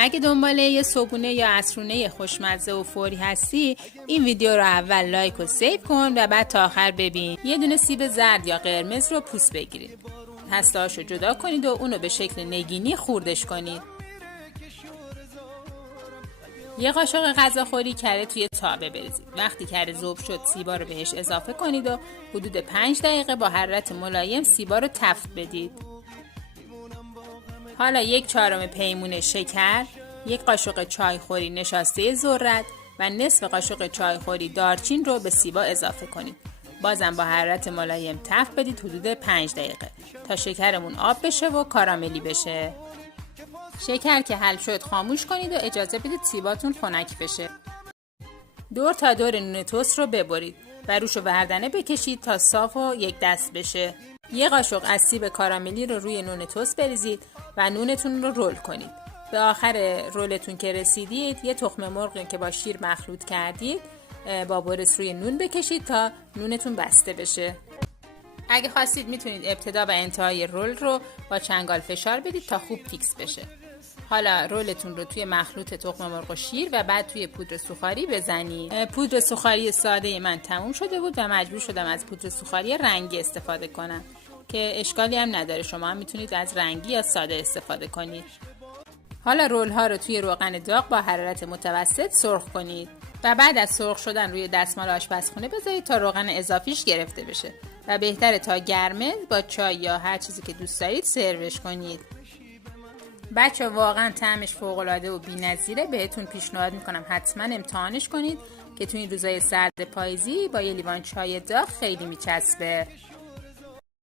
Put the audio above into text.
اگه دنباله یه صبحونه یا عصرونه خوشمزه و فوری هستی، این ویدیو رو اول لایک و سیو کن و بعد تا آخر ببین. یه دونه سیب زرد یا قرمز رو پوست بگیرید. هسته‌هاشو جدا کنید و اونو به شکل نگینی خوردش کنید. یه قاشق غذاخوری کره توی تابه بریزید. وقتی کره ذوب شد سیبا رو بهش اضافه کنید و حدود 5 دقیقه با حرارت ملایم سیبا رو تفت بدید. حالا 1/4 پیمون شکر، 1 قاشق چایخوری نشاسته ذرت و نصف قاشق چایخوری دارچین رو به سیبا اضافه کنید. بازم با حرارت ملایم تفت بدید حدود 5 دقیقه تا شکرمون آب بشه و کاراملی بشه. شکر که حل شد خاموش کنید و اجازه بدید سیباتون خنک بشه. دور تا دور نون تست رو ببرید و روشو وردنه بکشید تا صاف و یک دست بشه. 1 قاشق از سیب کاراملی رو روی نون تست بریزید و نونتون رو رول کنید. به آخر رولتون که رسیدید یه تخم مرغ که با شیر مخلوط کردید با برس روی نون بکشید تا نونتون بسته بشه. اگه خواستید میتونید ابتدا و انتهای رول رو با چنگال فشار بدید تا خوب فیکس بشه. حالا رولتون رو توی مخلوط تخم مرغ و شیر و بعد توی پودر سوخاری بزنید. پودر سوخاری ساده من تموم شده بود و مجبور شدم از پودر سوخاری رنگی استفاده کنم که اشکالی هم نداره، شما هم میتونید از رنگی یا ساده استفاده کنید. حالا رول ها رو توی روغن داغ با حرارت متوسط سرخ کنید و بعد از سرخ شدن روی دستمال آشپزخونه بذارید تا روغن اضافیش گرفته بشه و بهتره تا گرمه با چای یا هر چیزی که دوست دارید سروش کنید. بچه واقعا طعمش فوق‌العاده و بی‌نظیره. بهتون پیشنهاد میکنم حتما امتحانش کنید که توی این روزای سرد پاییزی با یه لیوان چای داغ خیلی میچسبه.